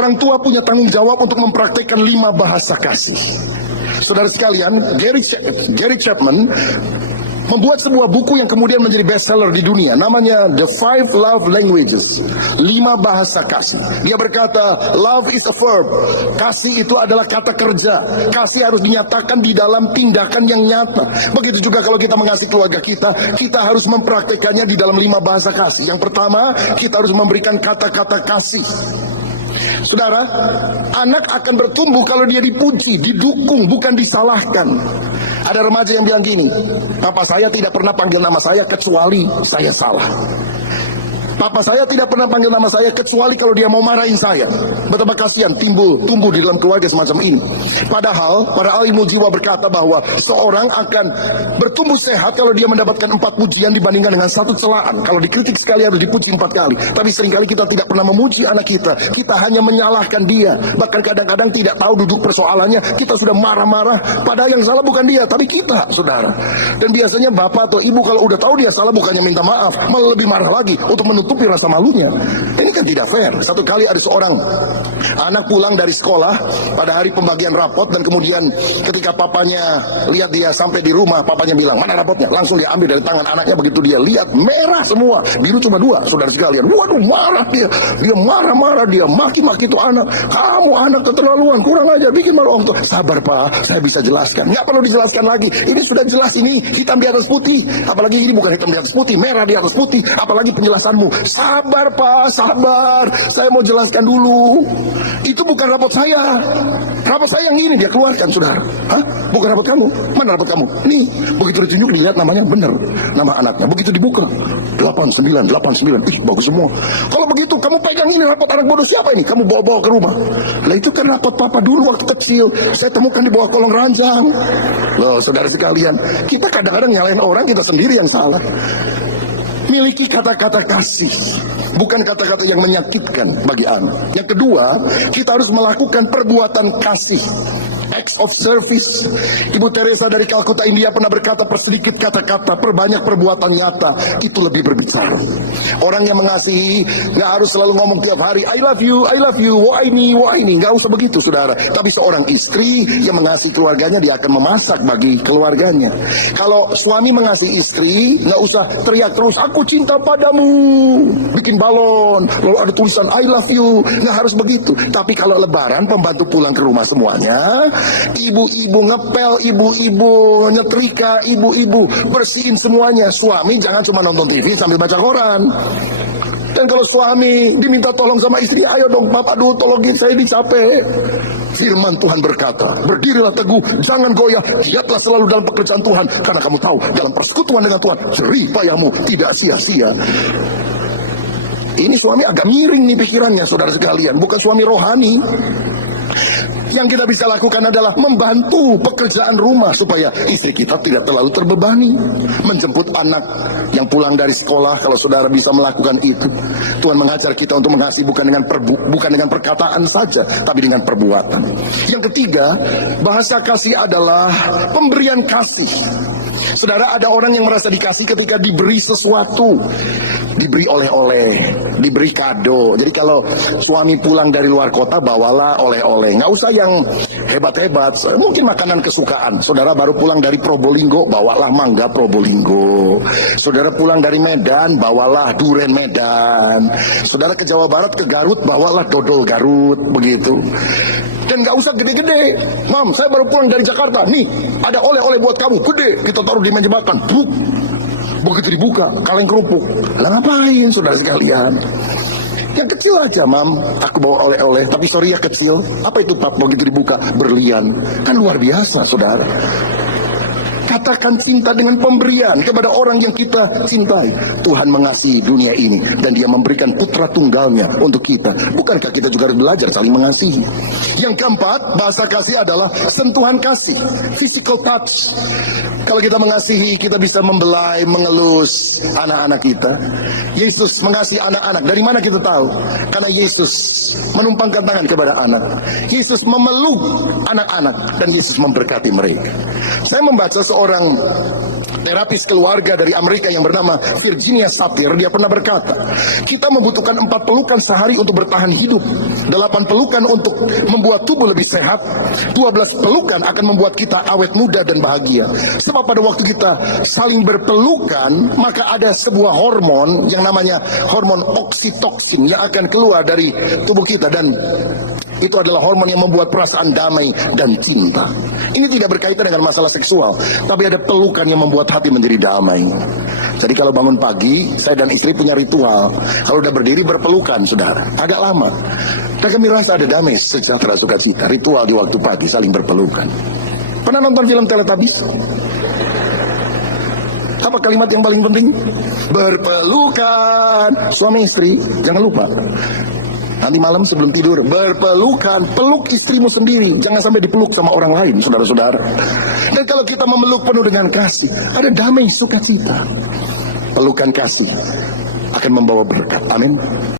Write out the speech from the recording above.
Orang tua punya tanggung jawab untuk mempraktekkan 5 bahasa kasih. Saudara sekalian, Gary Chapman membuat sebuah buku yang kemudian menjadi bestseller di dunia. Namanya The 5 Love Languages, 5 bahasa kasih. Dia berkata, love is a verb. Kasih itu adalah kata kerja. Kasih harus dinyatakan di dalam tindakan yang nyata. Begitu juga kalau kita mengasihi keluarga kita harus mempraktekannya di dalam 5 bahasa kasih. Yang pertama, kita harus memberikan kata-kata kasih. Saudara, anak akan bertumbuh kalau dia dipuji, didukung, bukan disalahkan. Ada remaja yang bilang gini, papa saya tidak pernah panggil nama saya kecuali saya salah. Papa saya tidak pernah panggil nama saya kecuali kalau dia mau marahin saya. Betapa kasihan tumbuh di dalam keluarga semacam ini. Padahal para ilmu jiwa berkata bahwa seorang akan bertumbuh sehat kalau dia mendapatkan 4 pujian dibandingkan dengan 1 celaan. Kalau dikritik sekali harus dipuji 4 kali. Tapi seringkali kita tidak pernah memuji anak kita. Kita hanya menyalahkan dia. Bahkan kadang-kadang tidak tahu duduk persoalannya. Kita sudah marah-marah. Padahal yang salah bukan dia, tapi kita, saudara. Dan biasanya bapak atau ibu kalau udah tahu dia salah, bukannya minta maaf, malah lebih marah lagi untuk menutupi rasa malunya. Ini kan tidak fair. Satu kali ada seorang anak pulang dari sekolah pada hari pembagian rapot, dan kemudian ketika papanya lihat dia sampai di rumah, papanya bilang, mana rapotnya? Langsung dia ambil dari tangan anaknya. Begitu dia lihat, merah semua, biru cuma 2, saudara sekalian. Waduh, marah dia marah-marah, dia maki-maki itu anak. Kamu anak keterlaluan, kurang aja, bikin malu orang tua. Sabar pak, saya bisa jelaskan. Nggak perlu dijelaskan lagi, ini sudah jelas, ini hitam di atas putih. Apalagi ini bukan hitam di atas putih, merah di atas putih. Apalagi penjelasanmu. Sabar pak, sabar, saya mau jelaskan dulu. Itu bukan rapot saya. Rapot saya yang ini dia keluarkan, saudara. Hah? Bukan rapot kamu. Mana rapot kamu? Nih, begitu ditunjuk dilihat namanya benar, nama anaknya. Begitu dibuka, 89. Ih, bagus semua. Kalau begitu kamu pegang ini rapot anak bodoh siapa ini? Kamu bawa ke rumah. Lah itu kan rapot papa dulu waktu kecil. Saya temukan di bawah kolong ranjang. Loh, saudara sekalian, kita kadang-kadang nyalain orang, kita sendiri yang salah. Miliki kata-kata kasih, bukan kata-kata yang menyakitkan bagi anak. Yang kedua, kita harus melakukan perbuatan kasih, acts of service. Ibu Teresa dari Calcutta, India pernah berkata, persedikit kata-kata, perbanyak perbuatan nyata, itu lebih berbicara. Orang yang mengasihi nggak harus selalu ngomong tiap hari, I love you, wah ini, nggak usah begitu, saudara. Tapi seorang istri yang mengasihi keluarganya, dia akan memasak bagi keluarganya. Kalau suami mengasihi istri, nggak usah teriak terus, aku cinta padamu, bikin balon, lalu ada tulisan I love you, nggak harus begitu. Tapi kalau lebaran, pembantu pulang ke rumah semuanya, ibu-ibu ngepel, ibu-ibu nyetrika, ibu-ibu bersihin semuanya. Suami jangan cuma nonton TV sambil baca koran. Dan kalau suami diminta tolong sama istri, ayo dong bapak dulu tolongin saya, ini capek. Firman Tuhan berkata, berdirilah teguh, jangan goyah, giatlah selalu dalam pekerjaan Tuhan, karena kamu tahu dalam persekutuan dengan Tuhan, jerih payahmu tidak sia-sia. Ini suami agak miring nih pikirannya, saudara sekalian, bukan suami rohani. Yang kita bisa lakukan adalah membantu pekerjaan rumah supaya istri kita tidak terlalu terbebani. Menjemput anak yang pulang dari sekolah, kalau saudara bisa melakukan itu. Tuhan mengajar kita untuk mengasihi bukan dengan perkataan saja, tapi dengan perbuatan. Yang ketiga, bahasa kasih adalah pemberian kasih. Saudara, ada orang yang merasa dikasih ketika diberi sesuatu, diberi oleh-oleh, diberi kado. Jadi kalau suami pulang dari luar kota, bawalah oleh-oleh. Nggak usah yang hebat-hebat, mungkin makanan kesukaan. Saudara baru pulang dari Probolinggo, bawalah mangga Probolinggo. Saudara pulang dari Medan, bawalah duren Medan. Saudara ke Jawa Barat, ke Garut, bawalah dodol Garut, begitu. Dan nggak usah gede-gede. Mam, saya baru pulang dari Jakarta, nih ada oleh-oleh buat kamu, gede, kita taruh di meja makan. Begitu dibuka, kaleng kerupuk. Lah ngapain, saudara sekalian? Yang kecil aja, mam, aku bawa oleh-oleh, tapi sorry ya kecil. Apa itu pak? Begitu dibuka, berlian. Kan luar biasa, saudara. Katakan cinta dengan pemberian kepada orang yang kita cintai. Tuhan mengasihi dunia ini dan dia memberikan putra tunggalnya untuk kita. Bukankah kita juga harus belajar saling mengasihi? Yang keempat, bahasa kasih adalah sentuhan kasih, physical touch. Kalau kita mengasihi, kita bisa membelai, mengelus anak-anak kita. Yesus mengasihi anak-anak. Dari mana kita tahu? Karena Yesus menumpangkan tangan kepada anak. Yesus memeluk anak-anak dan Yesus memberkati mereka. Saya membaca seorang terapis keluarga dari Amerika yang bernama Virginia Satir, dia pernah berkata, kita membutuhkan 4 pelukan sehari untuk bertahan hidup, 8 pelukan untuk membuat tubuh lebih sehat, 12 pelukan akan membuat kita awet muda dan bahagia. Sebab pada waktu kita saling berpelukan, maka ada sebuah hormon yang namanya hormon oksitoksin yang akan keluar dari tubuh kita, dan itu adalah hormon yang membuat perasaan damai dan cinta. Ini tidak berkaitan dengan masalah seksual, tapi ada pelukan yang membuat hati menjadi damai. Jadi kalau bangun pagi, saya dan istri punya ritual. Kalau udah berdiri berpelukan, sudah agak lama, dan kami rasa ada damai, sejahtera, sukacita. Ritual di waktu pagi, saling berpelukan. Pernah nonton film Teletubbies? Apa kalimat yang paling penting? Berpelukan. Suami istri, jangan lupa. Nanti malam sebelum tidur, berpelukan, peluk istrimu sendiri. Jangan sampai dipeluk sama orang lain, saudara-saudara. Dan kalau kita memeluk penuh dengan kasih, ada damai, sukacita. Pelukan kasih akan membawa berkat. Amin.